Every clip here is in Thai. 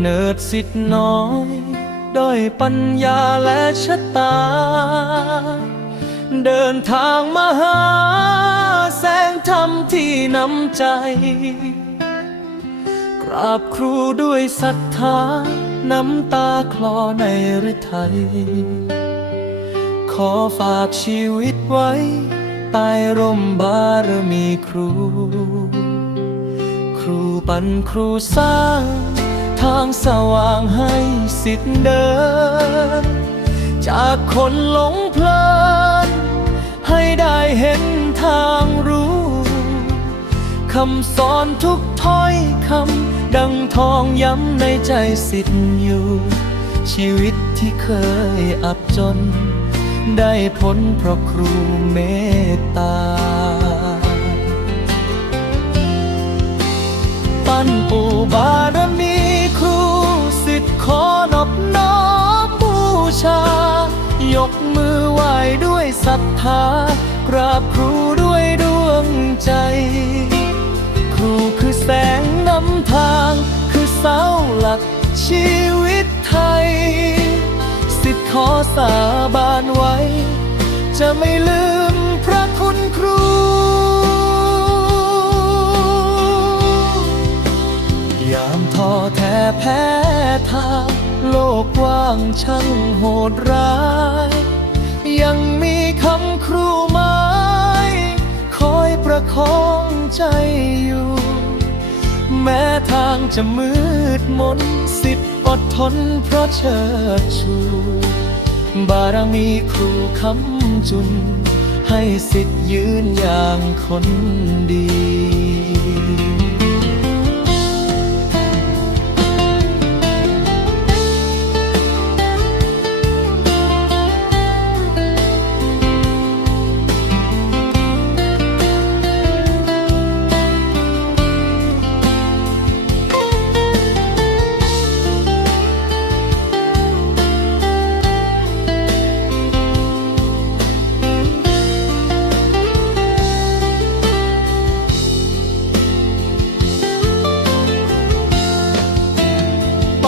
เนิบสิทธิ์น้อยด้อยปัญญาและชะตา เดินทางมาหา แสงธรรมที่นำใจ กราบครูด้วยศรัทธา น้ำตาคลอในฤทัย ขอฝากชีวิตไว้ใต้ร่มบารมีครู ครูปันครูสร้าง ทางสว่างให้สิทธิ์เดิน จากคนหลงเพลิน ให้ได้เห็นทางรู้คำสอนทุกถ้อยคำดังทองย้ำในใจสิทธิ์อยู่ ชีวิตที่เคยอับจน ได้ผลเพราะครูเมตตาปั้นปูบาร ศรัทธากราบครูด้วยดวงใจ ครูคือแสงนำทาง คือเสาหลักชีวิตไทย สิทธิ์ขอสาบานไว้ จะไม่ลืมพระคุณครูยามท้อแท้แพ้ทาง โลกกว้างช่างโหดร้าย ยังมีคำครูไม้คอยประคองใจอยู่ แม้ทางจะมืดมนสิทธิ์อดทนเพราะเชิดชูบารมีครูคำจุน ให้สิทธิ์ยืนอย่างคนดี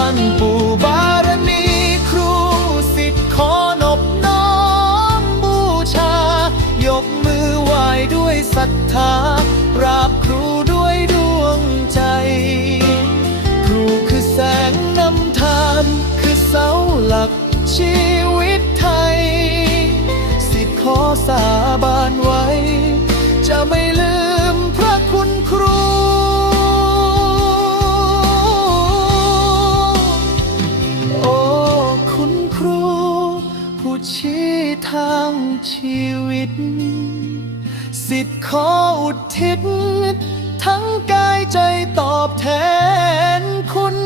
ปั้นปูบารมีครูสิทธิ์ขอนอบน้อมบูชา ยกมือไหว้ด้วยศรัทธากราบครูด้วยดวงใจ ครูคือแสงนำทางคือเสาหลักชีวิตไทย สิทธิ์ขอสาบานไว้ จะไม่ลืมพระคุณครู ทางชีวิต สิทธิ์ขออุทิศ ทั้งกายใจตอบแทนคุณ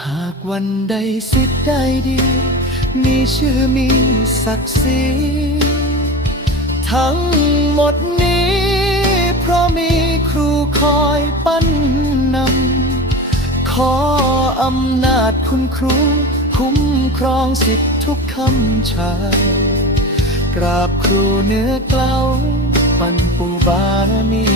หากวันใดสิทธิ์ได้ดี มีชื่อมีศักดิ์ศรีทั้งหมดนี้ เพราะมีครูคอยปั้นนำขออำนาจคุณครู คุ้มครองสิทธิทุกคำชากราบครูเนื้อเกล้าปันปูบารมี